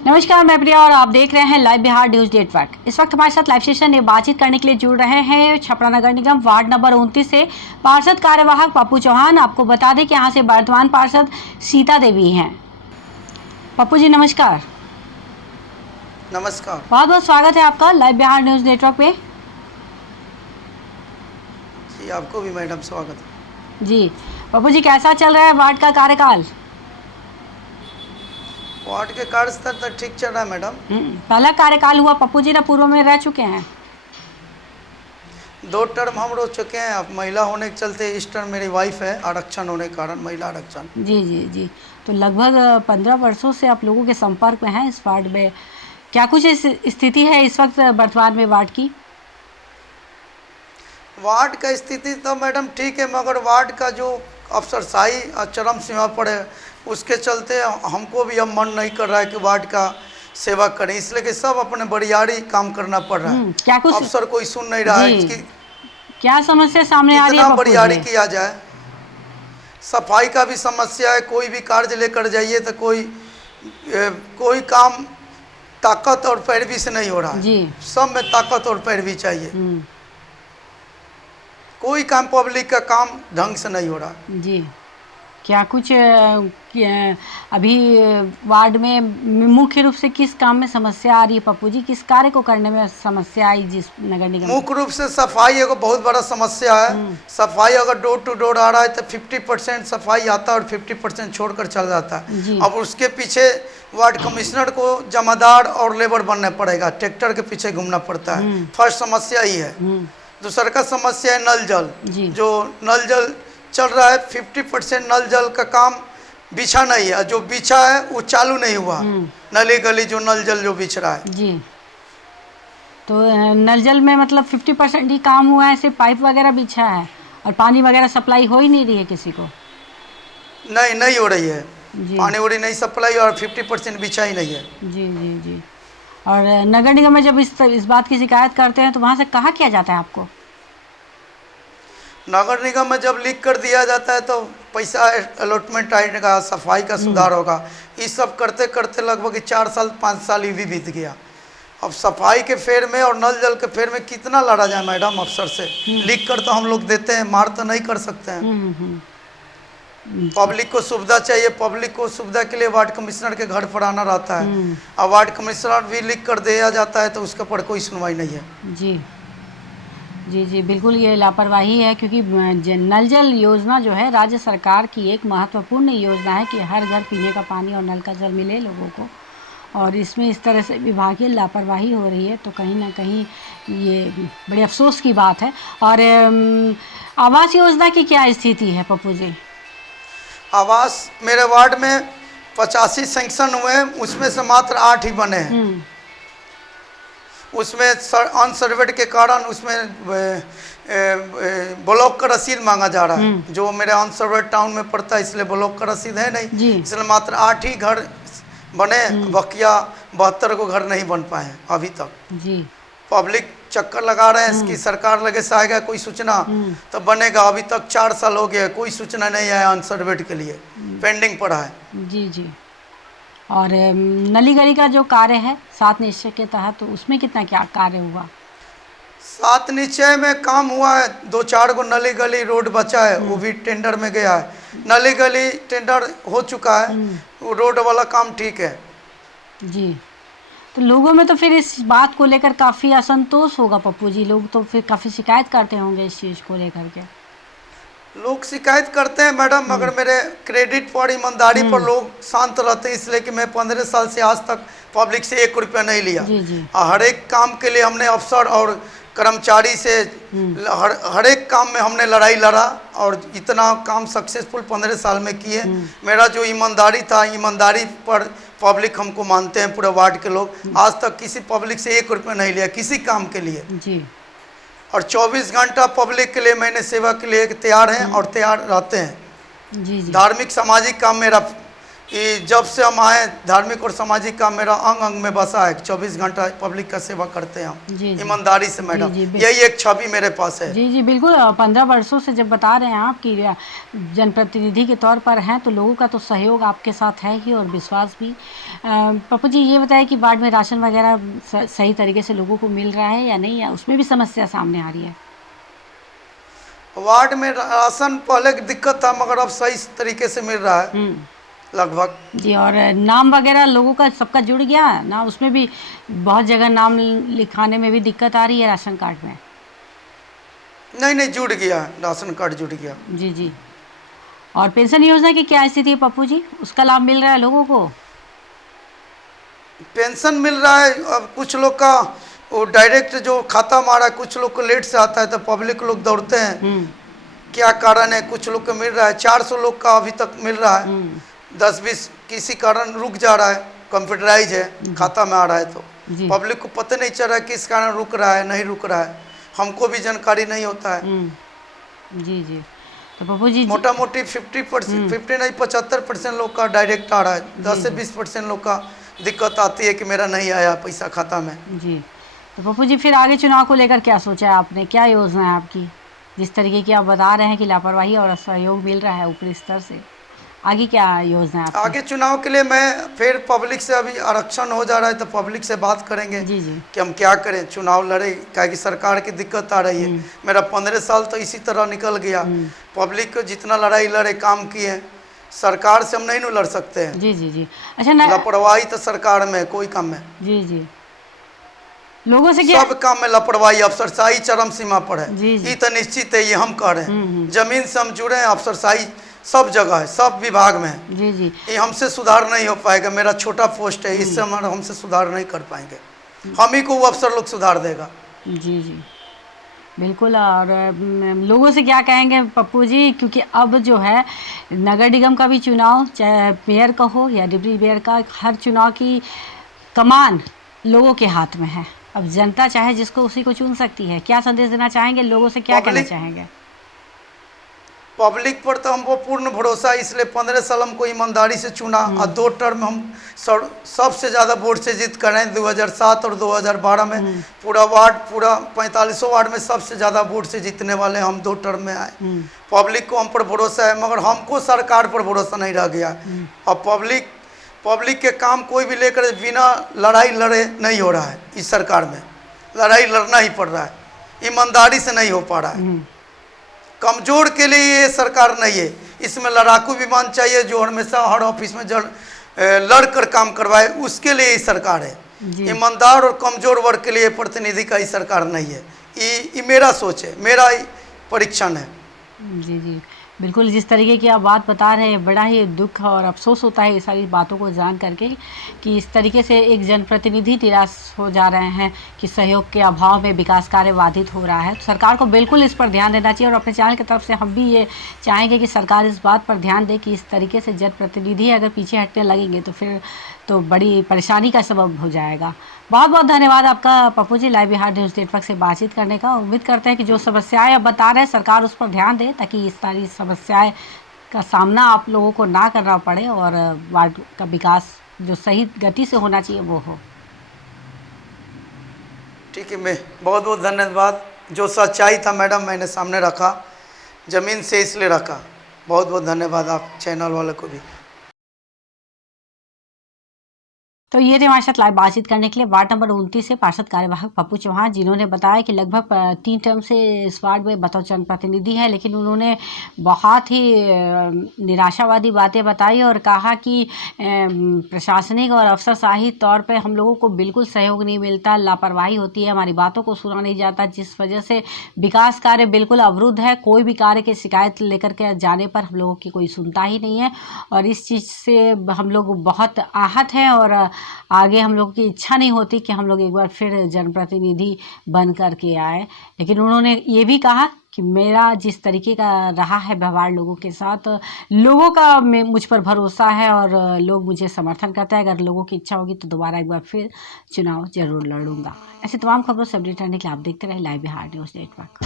नमस्कार, मैं प्रिया और आप देख रहे हैं लाइव बिहार न्यूज नेटवर्क। इस वक्त हमारे साथ लाइव सेशन में बातचीत करने के लिए जुड़ रहे हैं छपरा नगर निगम वार्ड नंबर 29 से पार्षद कार्यवाहक पप्पू चौहान। आपको बता दें कि यहाँ से वर्तमान पार्षद सीता देवी हैं। पप्पू जी नमस्कार। नमस्कार। बहुत बहुत स्वागत है आपका लाइव बिहार न्यूज नेटवर्क पे। जी आपको भी मैडम स्वागत है। जी पप्पू जी, कैसा चल रहा है वार्ड का कार्यकाल? वार्ड के कार्य स्तर तक ठीक चल रहा है मैडम। पहला कार्यकाल हुआ, पप्पू जी ना पूर्व में रह चुके हैं। 2 टर्म हम रह चुके हैं। अब महिला होने के चलते इस टर्म मेरी वाइफ है, आरक्षण होने के कारण महिला आरक्षण। जी जी जी, तो लगभग 15 वर्षों से आप लोगों के संपर्क में हैं इस वार्ड में। क्या कुछ स्थिति है इस वक्त वर्तमान में वार्ड की? वार्ड का स्थिति तो मैडम ठीक है, मगर वार्ड का जो अफसरशाही चरम सीमा पर है, उसके चलते हमको भी अब मन नहीं कर रहा है कि वार्ड का सेवा करें, इसलिए कि सब अपने बरियारी काम करना पड़ रहा है। क्या कुछ अफसर कोई सुन नहीं रहा है कि क्या समस्या सामने आ रही है? कितना बरियारी किया जाए। सफाई का भी समस्या है, कोई भी कार्य लेकर जाइए तो कोई काम ताकत और पैरवी से नहीं हो रहा है। जी। सब में ताकत और पैरवी चाहिए। कोई काम पब्लिक का काम ढंग से नहीं हो रहा। जी, क्या कुछ अभी वार्ड में मुख्य रूप से किस काम में समस्या आ रही है पप्पू जी? किस कार्य को करने में समस्या आई जिस नगर निगम? मुख्य रूप से सफाई एक बहुत बड़ा समस्या है। सफाई अगर डोर टू डोर आ रहा है तो 50% सफाई आता है और 50% छोड़कर चल जाता है। अब उसके पीछे वार्ड कमिश्नर को जमादार और लेबर बनना पड़ेगा, ट्रैक्टर के पीछे घूमना पड़ता है। फर्स्ट समस्या ही है। दूसरा का समस्या है नल जल। जो नल जल चल रहा है, 50% नल जल का काम बिछा नहीं है, जो बिछा है वो चालू नहीं हुआ। नली गली जो नल जल जो बिछ रहा है। जी, तो नल जल में मतलब 50% ही काम हुआ है, सिर्फ पाइप वगैरह बिछा है और पानी वगैरह सप्लाई हो ही नहीं रही है किसी को? नहीं हो रही है। पानी उड़ी नहीं सप्लाई और 50% बिछा ही नहीं है। जी जी जी। और नगर निगम में जब इस बात की शिकायत करते हैं तो वहाँ से कहाँ किया जाता है आपको? नगर निगम में जब लिख कर दिया जाता है तो पैसा अलॉटमेंट आएगा, सफाई का सुधार होगा, ये सब करते करते लगभग 4 साल 5 साल ये भी बीत गया। अब सफाई के फेर में और नल जल के फेर में कितना लड़ा जाए मैडम अफसर से। लिख कर तो हम लोग देते हैं, मार तो नहीं कर सकते हैं। पब्लिक को सुविधा चाहिए, पब्लिक को सुविधा के लिए वार्ड कमिश्नर के घर पर आना रहता है। अब वार्ड कमिश्नर भी लिख कर दिया जाता है तो उसके पर कोई सुनवाई नहीं है। जी जी जी, बिल्कुल ये लापरवाही है, क्योंकि नल जल योजना जो है राज्य सरकार की एक महत्वपूर्ण योजना है कि हर घर पीने का पानी और नल का जल मिले लोगों को, और इसमें इस तरह से विभागीय लापरवाही हो रही है तो कहीं ना कहीं ये बड़े अफसोस की बात है। और आवास योजना की क्या स्थिति है पप्पू जी? आवास मेरे वार्ड में 85 सैंक्शन हुए हैं, उसमें से मात्र 8 ही बने हैं। उसमें अनसर्वेड के कारण उसमें ब्लॉक का रसीद मांगा जा रहा है, जो मेरे अनसर्वेड टाउन में पड़ता है, इसलिए ब्लॉक का रसीद है नहीं, इसलिए मात्र 8 ही घर बने। बकिया 72 को घर नहीं बन पाए अभी तक। जी, पब्लिक चक्कर लगा रहे हैं इसकी, सरकार लगे से आएगा कोई सूचना तो बनेगा। अभी तक 4 साल हो गए, कोई सूचना नहीं आया अनसर्वेड के लिए, पेंडिंग पड़ा है। जी जी। और नली गली का जो कार्य है 7 निश्चय के तहत, तो उसमें कितना क्या कार्य हुआ? 7 निश्चय में काम हुआ है, 2-4 गो नली गली रोड बचा है, वो भी टेंडर में गया है। नली गली टेंडर हो चुका है, वो रोड वाला काम ठीक है। जी, तो लोगों में तो फिर इस बात को लेकर काफ़ी असंतोष होगा पप्पू जी, लोग तो फिर काफ़ी शिकायत करते होंगे इस चीज़ को लेकर के। लोग शिकायत करते हैं मैडम, मगर मेरे क्रेडिट पर, ईमानदारी पर लोग शांत रहते हैं, इसलिए कि मैं 15 साल से आज तक पब्लिक से 1 रुपया नहीं लिया। हर एक काम के लिए हमने अफसर और कर्मचारी से हर एक काम में हमने लड़ाई लड़ा और इतना काम सक्सेसफुल 15 साल में किए। मेरा जो ईमानदारी था, ईमानदारी पर पब्लिक हमको मानते हैं, पूरे वार्ड के लोग। आज तक किसी पब्लिक से 1 रुपया नहीं लिया किसी काम के लिए। जी, और 24 घंटा पब्लिक के लिए मैंने सेवा के लिए तैयार हैं और तैयार रहते हैं। जी जी। धार्मिक सामाजिक काम मेरा ये जब से हम आए धार्मिक और सामाजिक काम मेरा अंग अंग में बसा है। 24 घंटा पब्लिक का सेवा करते हैं हम जी जी ईमानदारी से मैडम। जी जी यही एक छवि मेरे पास है। जी जी बिल्कुल। 15 वर्षों से जब बता रहे हैं आप कि जनप्रतिनिधि के तौर पर हैं, तो लोगों का तो सहयोग आपके साथ है ही और विश्वास भी। पप्पू जी ये बताएं कि वार्ड में राशन वगैरह सही तरीके से लोगों को मिल रहा है या नहीं, या उसमें भी समस्या सामने आ रही है? वार्ड में राशन पहले दिक्कत था, मगर अब सही तरीके से मिल रहा है लगभग। जी, और नाम वगैरह लोगों का सबका जुड़ गया ना? उसमें भी बहुत जगह नाम लिखाने में भी दिक्कत आ रही है राशन कार्ड में? नहीं जुड़ गया, राशन कार्ड जुड़ गया। जी जी। और पेंशन योजना की क्या स्थिति है पप्पू जी, उसका लाभ मिल रहा है लोगों को? पेंशन मिल रहा है। अब कुछ लोग का वो डायरेक्ट जो खाता मारा, कुछ लोग को लेट से आता है, तो पब्लिक लोग दौड़ते हैं। क्या कारण है? कुछ लोग को मिल रहा है, 400 लोग का अभी तक मिल रहा है। 10-20 किसी कारण रुक जा रहा है, कंप्यूटराइज है, खाता में आ रहा है, तो पब्लिक को पता नहीं चल रहा है किस कारण रुक रहा है, नहीं रुक रहा है। हमको भी जानकारी नहीं होता है। जी जी। तो पप्पू जी मोटा मोटी 50% 50 नहीं 75% लोग का डायरेक्ट आ रहा है। 10 से 20% लोग का दिक्कत आती है कि मेरा नहीं आया पैसा खाता में। जी। तो पप्पू जी फिर आगे चुनाव को लेकर क्या सोचा है आपने, क्या योजना है आपकी? जिस तरीके की आप बता रहे हैं कि लापरवाही और असहयोग मिल रहा है ऊपरी स्तर से, आगे क्या योजना है आपकी? आगे चुनाव के लिए मैं फिर पब्लिक से, अभी आरक्षण हो जा रहा है तो पब्लिक से बात करेंगे जी जी कि हम क्या करें, चुनाव लड़े, क्या कि सरकार की दिक्कत आ रही है। मेरा 15 साल तो इसी तरह निकल गया। पब्लिक को जितना लड़ाई लड़े, काम किए, सरकार से हम नहीं लड़ सकते हैं। जी जी जी। अच्छा लापरवाही तो सरकार में कोई काम में। जी जी। लोगों से क्या सब काम में लापरवाही, अफसरशाही चरम सीमा पर है। जी जी। ये तो निश्चित है, ये हम कह रहे हैं। जमीन से हम जुड़े हैं, अफसरशाही सब जगह है, सब विभाग में है। जी जी। ये हमसे सुधार नहीं हो पाएगा। मेरा छोटा पोस्ट है, इससे हमारा हमसे सुधार नहीं कर पाएंगे। हम ही को वो अफसर लोग सुधार देगा। जी जी बिल्कुल। और लोगों से क्या कहेंगे पप्पू जी, क्योंकि अब जो है नगर निगम का भी चुनाव, चाहे मेयर का हो या डिप्टी मेयर का, हर चुनाव की कमान लोगों के हाथ में है। अब जनता चाहे जिसको उसी को चुन सकती है। क्या संदेश देना चाहेंगे लोगों से, क्या कहना चाहेंगे? पब्लिक पर तो हमको पूर्ण भरोसा, इसलिए 15 साल हमको ईमानदारी से चुना और 2 टर्म हम सबसे ज़्यादा वोट से जीत कर रहे हैं। 2007 और 2012 में पूरा 45 वार्ड में सबसे ज़्यादा वोट से जीतने वाले हम 2 टर्म में आए। पब्लिक को हम पर भरोसा है, मगर हमको सरकार पर भरोसा नहीं रह गया। अब पब्लिक के काम कोई भी लेकर बिना लड़ाई लड़े नहीं हो रहा है। इस सरकार में लड़ाई लड़ना ही पड़ रहा है, ईमानदारी से नहीं हो पा रहा है। कमजोर के लिए ये सरकार नहीं है। इसमें लड़ाकू विमान चाहिए जो हमेशा हर ऑफिस में लड़ कर काम करवाए, उसके लिए ये सरकार है। ईमानदार और कमजोर वर्ग के लिए प्रतिनिधि का ही सरकार नहीं है। ये मेरा सोच है, मेरा परीक्षण है। जी जी बिल्कुल। जिस तरीके की आप बात बता रहे हैं, बड़ा ही दुख और अफसोस होता है ये सारी बातों को जान करके कि इस तरीके से एक जनप्रतिनिधि निराश हो जा रहे हैं कि सहयोग के अभाव में विकास कार्य बाधित हो रहा है। तो सरकार को बिल्कुल इस पर ध्यान देना चाहिए, और अपने चैनल की तरफ से हम भी ये चाहेंगे कि सरकार इस बात पर ध्यान दे कि इस तरीके से जनप्रतिनिधि अगर पीछे हटने लगेंगे तो फिर तो बड़ी परेशानी का सबब हो जाएगा। बहुत बहुत धन्यवाद आपका Pappu ji, live Bihar news network से बातचीत करने का। उम्मीद करते हैं कि जो समस्याएं आप बता रहे हैं सरकार उस पर ध्यान दे, ताकि इस सारी समस्याएं का सामना आप लोगों को ना करना पड़े और वार्ड का विकास जो सही गति से होना चाहिए वो हो। ठीक है, मैं बहुत बहुत धन्यवाद। जो सच्चाई था मैडम मैंने सामने रखा, ज़मीन से इसलिए रखा। बहुत बहुत धन्यवाद आप चैनल वाले को भी। तो ये थे हमारे साथ लाइव बातचीत करने के लिए वार्ड नंबर 29 से पार्षद कार्यवाहक पप्पू चौहान, जिन्होंने बताया कि लगभग 3 टर्म से इस वार्ड में बतौर जनप्रतिनिधि है, लेकिन उन्होंने बहुत ही निराशावादी बातें बताई और कहा कि प्रशासनिक और अफसरशाही तौर पे हम लोगों को बिल्कुल सहयोग नहीं मिलता, लापरवाही होती है, हमारी बातों को सुना नहीं जाता, जिस वजह से विकास कार्य बिल्कुल अवरुद्ध है। कोई भी कार्य की शिकायत लेकर के जाने पर हम लोगों की कोई सुनता ही नहीं है, और इस चीज़ से हम लोग बहुत आहत हैं और आगे हम लोग की इच्छा नहीं होती कि हम लोग एक बार फिर जनप्रतिनिधि बन कर के आए। लेकिन उन्होंने ये भी कहा कि मेरा जिस तरीके का रहा है व्यवहार लोगों के साथ, लोगों का मुझ पर भरोसा है और लोग मुझे समर्थन करते हैं। अगर लोगों की इच्छा होगी तो दोबारा एक बार फिर चुनाव जरूर लड़ूंगा। ऐसे तमाम खबरों से अपडेट रहने के लिए आप देखते रहे लाइव बिहार न्यूज़ नेटवर्क।